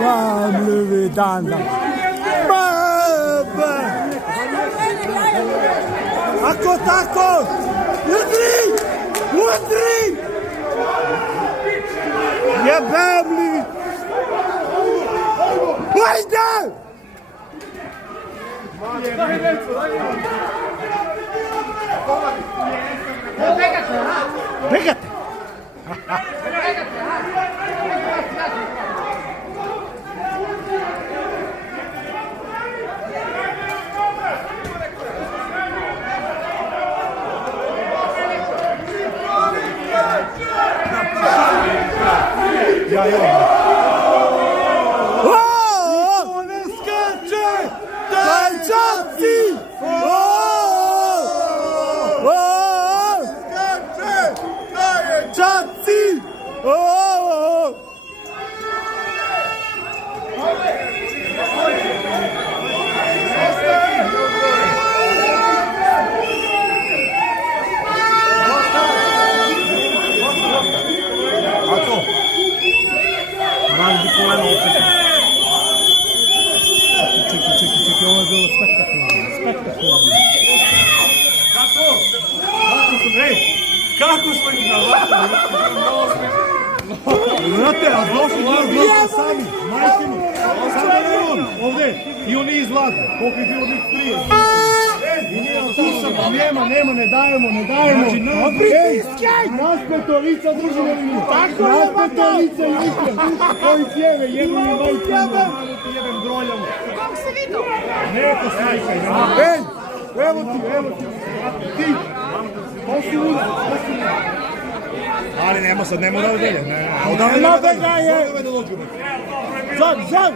Bam, Löwedanda. Tako, tako! Udri! Udri! Jebem li! Ajde! Begate! Ja, ja. O, ne skače! Daj čapci! Skače! Daj čapci! Čekaj, ovo je bilo spektakularno. Kako smo ih navatili? Znate, a došli sami, majke mi. Samo je on, ovdje. I oni izlaze. Koliko je bilo njih prije. Nema, ne dajemo. Nas petorica družine linije. Nas petorica linije. Koji sjeve, jebim i majke. Jebim groljavu. Kako se vidio? Neko slikaj. Evo ti. Ti. Ali nema sad, ne mora ovdje. Nema da ga je. Zad.